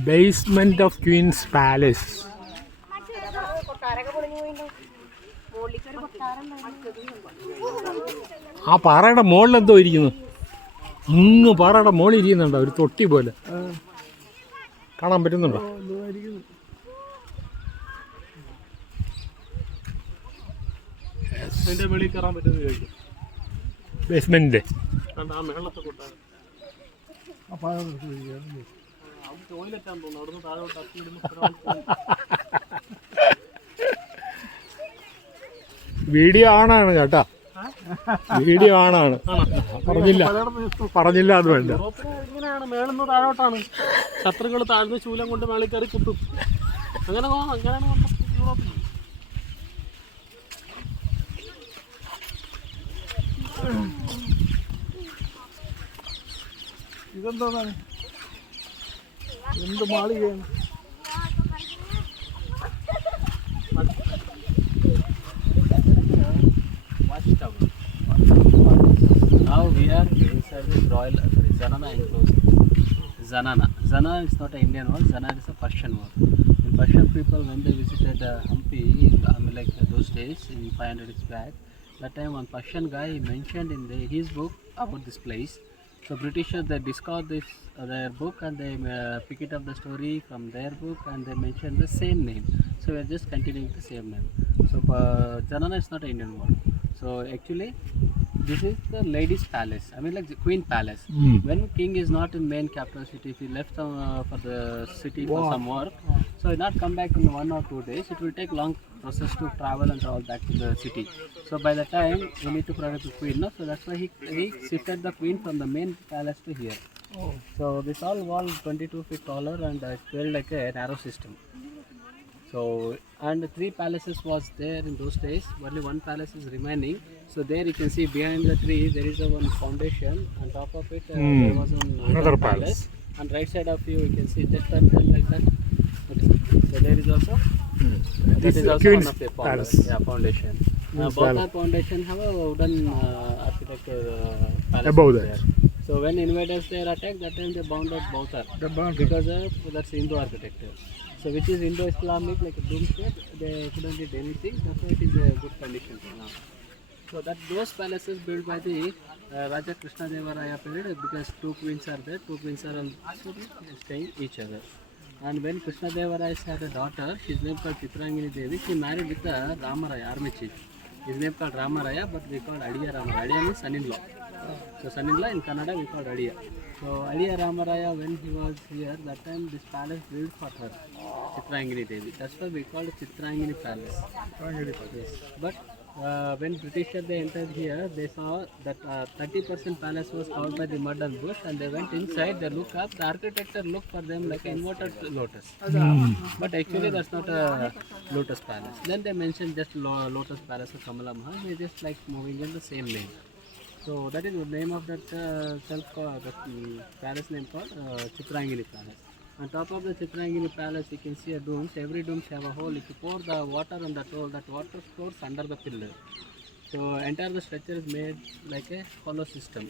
Basement of Queen's Palace. ആ പാറയുടെ മുകളിൽ എന്തോ ഇരിക്കുന്നു. ഇങ്ങ് പാറയുടെ മുകളിൽ ഇരിക്കുന്നുണ്ടോ ഒരു തൊട്ടി പോലെ കാണാൻ പറ്റുന്നുണ്ടോ? ബേസ്മെന്റിന്റെ വീഡിയോ ആണാണ് കേട്ടാ, വീഡിയോ ആണാണ്. പറഞ്ഞില്ല അത് വേണ്ട. ഇങ്ങനെയാണ് മേളുന്ന താഴോട്ടാണ്. ശത്രുക്കൾ താഴ്ന്ന ശൂലം കൊണ്ട് മേളിൽ കയറി കുത്തും. അങ്ങനെയാണ് യൂറോപ്പിൽ. ഇതെന്താണ്? എന്ത് മാളികയാണ്? Now we are inside the royal Zanana enclosure. Zanana is not an Indian word. Zanana is a Persian word. The Persian people, when they visited Hampi, like those days in 500 years back, that time one Persian guy mentioned in his book about this place. So Britishers, they discard this their book and they pick it up the story from their book and they mention the same name. So we are just continuing the same name. So Zanana is not an Indian word. So actually this is the lady's palace. I mean like the queen palace. When king is not in main capital city, if he left for the city for some work, so he not come back in 1 or 2 days. It will take long process to travel and travel back to the city. So by the time we need to protect the queen, no? So that's why he shifted the queen from the main palace to here. So this all wall 22 feet taller and it's built like a narrow system. So and 3 palaces was there in those days. Only 1 palace is remaining. So there you can see behind the tree there is a one foundation. On top of it there was another palace. On right side of you can see just like that. Okay. So there is also that is also one of the palace. Foundation. Both the foundation have a wooden architecture palace above there. So when invaders they attack, that time they bounded both are because that's Indo architecture. So which is Indo-Islamic, like a dome shape, they couldn't get anything. That's why it is a good condition now. So that those palaces built by the Raja Krishna Deva Raya period, because 2 queens are there, 2 queens are staying each other. And when Krishna Deva Raya had a daughter, his name called Chitrangini Devi, she married with the Ramaraya, army chief. His name called Ramaraya, but we called Adiya Ramaraya. Adiya means son-in-law. So son-in-law in Kannada we called Adiya. So Adiya Ramaraya, when he was here, that time this palace built for her, Chitrangini Devi. That's why we called it Chitrangini Palace. Yes. But when Britishers they entered here, they saw that 30% palace was covered by the mud and bush, and they went inside. They looked up. The architecture looked for them like an inverted lotus, but actually that's not a lotus palace. Then they mentioned just lotus palace of Kamala Mahal. They just like moving in the same name. So that is the name of that palace name called Chitrangini Palace. On top of the Chitrangini Palace, you can see a dome. Every dome have a hole. If you pour the water on that hole, that water stores under the pillar. So entire the structure is made like a hollow system.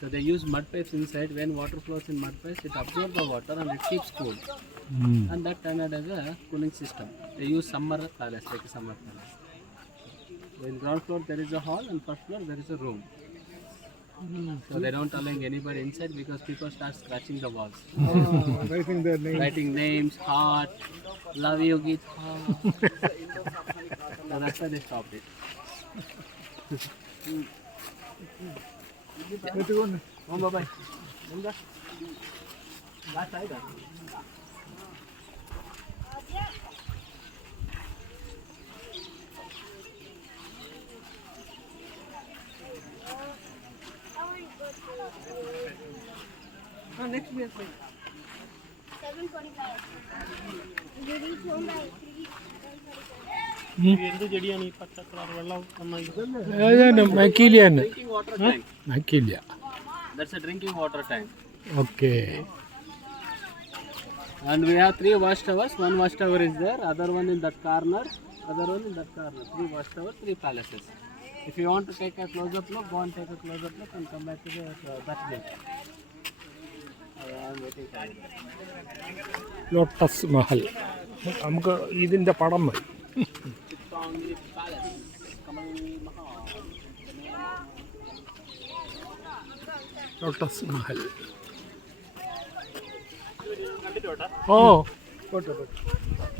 So they use mud pipes inside. When water flows in mud pipes, it absorbs the water and it keeps cool. And that turned as a cooling system. They use summer palace, like a summer palace. So in ground floor there is a hall, and first floor there is a room. So they don't allow anybody inside because people start scratching the walls. Writing their names. Writing names, heart, love you, Geet. So that's why they stopped it. Oh, bye-bye. Last side. Next year, 7:45. You reach home by 3:45. എന്ത് ചെടിയാണ് ഈ പച്ച colour വെള്ളം മക്കീലിയ drinking water tank. മക്കീലിയ. That's a drinking water tank. Okay. And we have 3 wash towers. 1 wash tower is there, other one in that corner, other one in that corner. 3 wash towers, 3 palaces. If you want to take a close-up look, go and take a close-up look and come back to the that way. Lotus Mahal. നമുക്ക് ഇതിൻ്റെ പടം മതി. Lotus Mahal. ഓ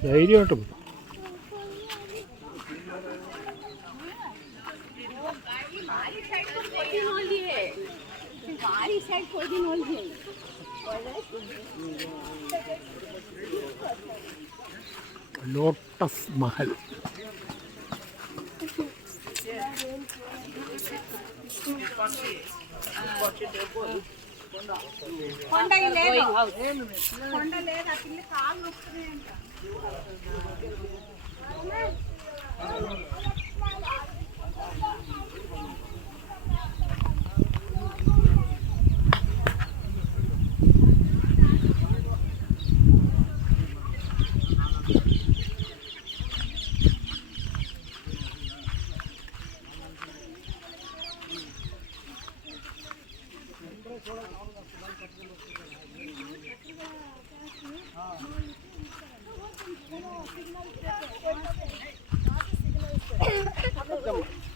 ധൈര്യമായിട്ട് പോ. Lotus Mahal.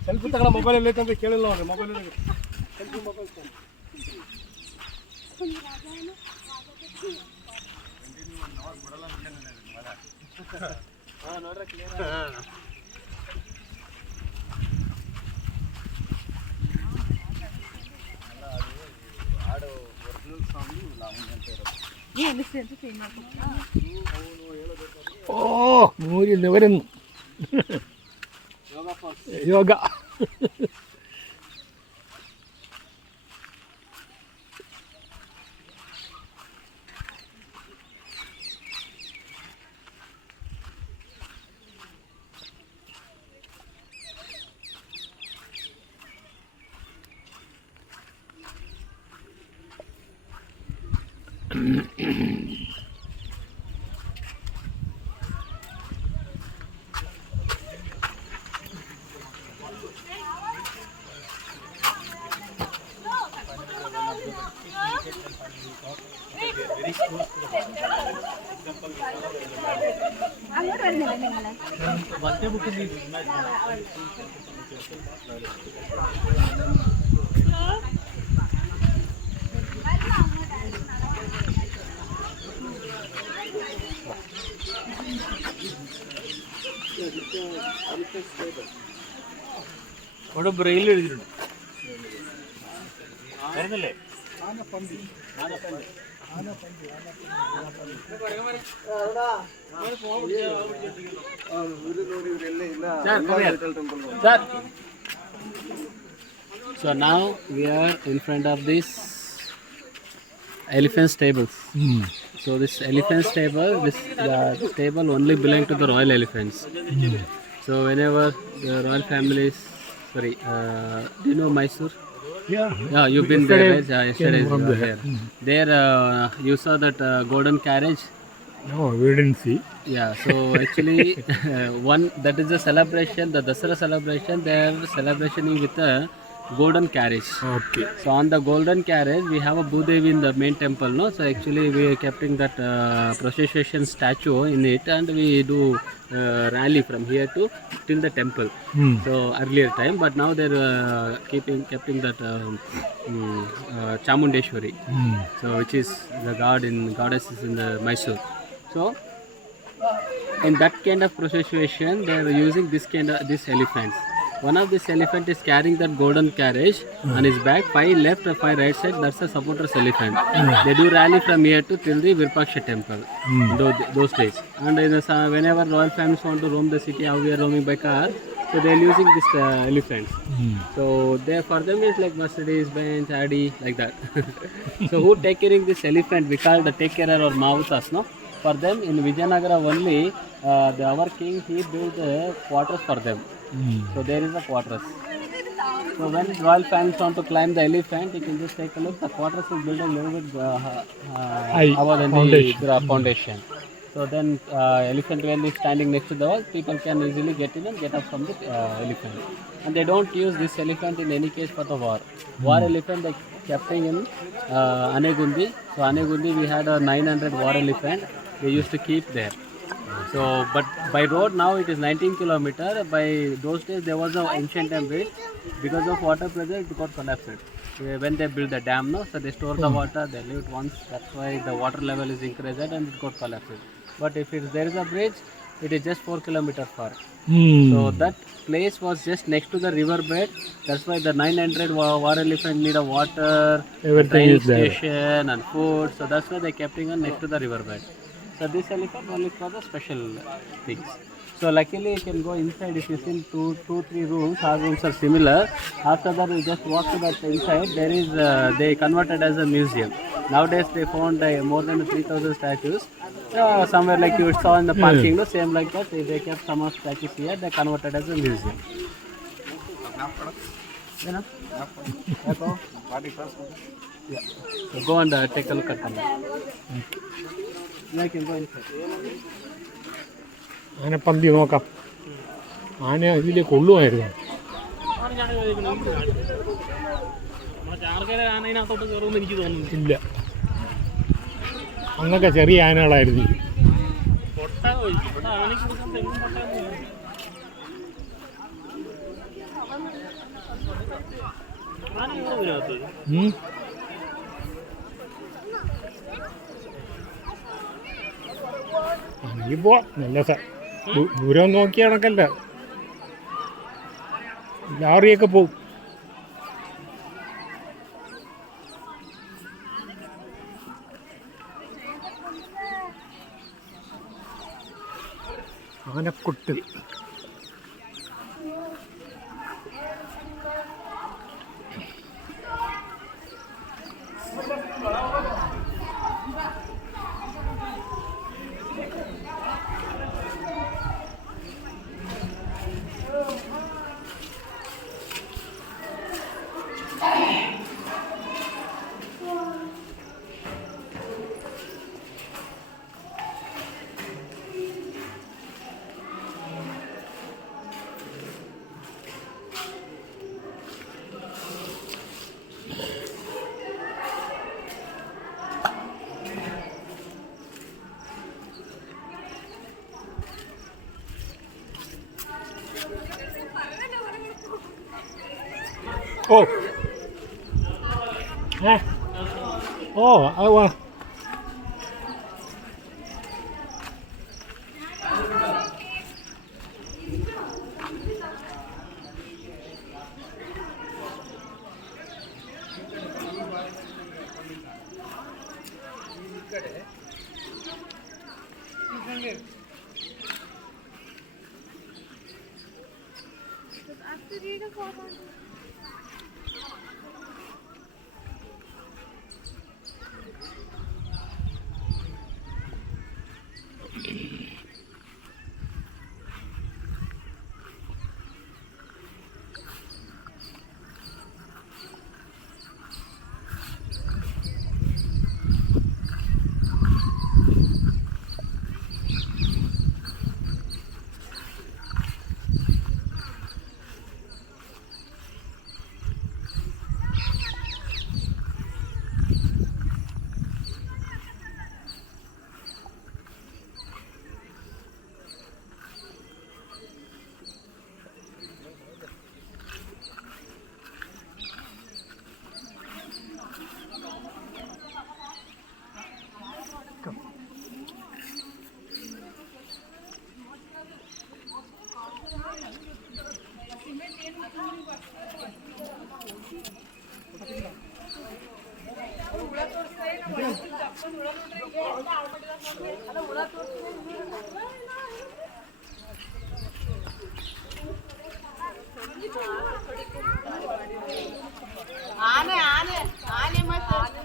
Selfie ತಗೊಳ ಮೊಬೈಲಲ್ಲಿ ಐತೆ ಅಂತ ಕೇಳಿಲ್ಲ ಅವ್ರೆ. ಮೊಬೈಲಲ್ಲಿ ಸೆಲ್ಫಿ ಮೊಬೈಲ್ ഓ മൂരി നിവരുന്നു. യോഗ. അവിടെ ബ്രെയിൽ എഴുതിയിട്ടുണ്ട്. വരുന്നില്ലേ? So now we are in front of this elephant stables. So this elephant stable, this stable only belong to the royal elephants. So whenever the royal families, sorry, do you know Mysore? Yeah, you've been there, right? Yesterday you were there. There you saw that golden carriage. No, we didn't see. Yeah, so actually one that is the celebration, the Dasara celebration. They are celebrating with a golden carriage. Okay. So on the golden carriage, we have a Bhudevi in the main temple, no? So actually we are keeping that procession statue in it, and we do rally from here to till the temple. So earlier time, but now they're keeping that Chamundeshwari. So which is the goddess is in the Mysore. So in that kind of procession, they are using this elephants. One of this elephant is carrying that golden carriage on his back, 5 left or 5 right side. That's the supporters elephant. They do rally from here to till the Virupaksha temple. Those days. And in the, whenever royal families want to roam the city, how we are roaming by car, so they are using this elephants. So they for them is like Mercedes, Benz, Audi, like that. So who take caring this elephant? We call the take carer or Mavutas, no? For them in Vijayanagara only, our king, he built quarters for them. So there is a quarters. So when royal families want to climb the elephant, you can just take a look. The quarters is built a little bit higher than the foundation. So then elephant when is standing next to the wall, people can easily get in and get up from the elephant. And they don't use this elephant in any case for the war. War elephant, they capturing in Anegundi. So Anegundi we had a 900 war elephant. They used to keep there. So, but by road now it is 19 kilometer. By those days there was an ancient bridge. Because of water pressure, it got collapsed. When they built the dam, no, so they store the water. They leave it once. That's why the water level is increased and it got collapsed. But if there is a bridge, it is just 4 kilometers far. So that place was just next to the river bed. That's why the 900 war elephant need a water, training station and food. So that's why they kept it next to the river bed. So this elephant only for the special things. So luckily you can go inside. If you see two, 3 rooms, our rooms are similar. After that you just walk to that inside. There is they converted as a museum. Nowadays they found more than 3,000 statues. Somewhere like you saw in the parking, no, same like that. They kept some of statues here. They converted as a museum. You know? Yeah. So go and take a look at them. Yeah, I can go inside. Anappanthi നോക്കാം. ആന ഇതിലേക്ക് കൊള്ളുമായിരുന്നു. ഇല്ല, അന്നൊക്കെ ചെറിയ ആനകളായിരുന്നു. ആണെങ്കിൽ നല്ല ദൂരം നോക്കിയ കണക്കല്ല, ലാറിയൊക്കെ പോവും. ആനക്കൊട്ട്. Oh. Oh, I want. आने आने आने मत आने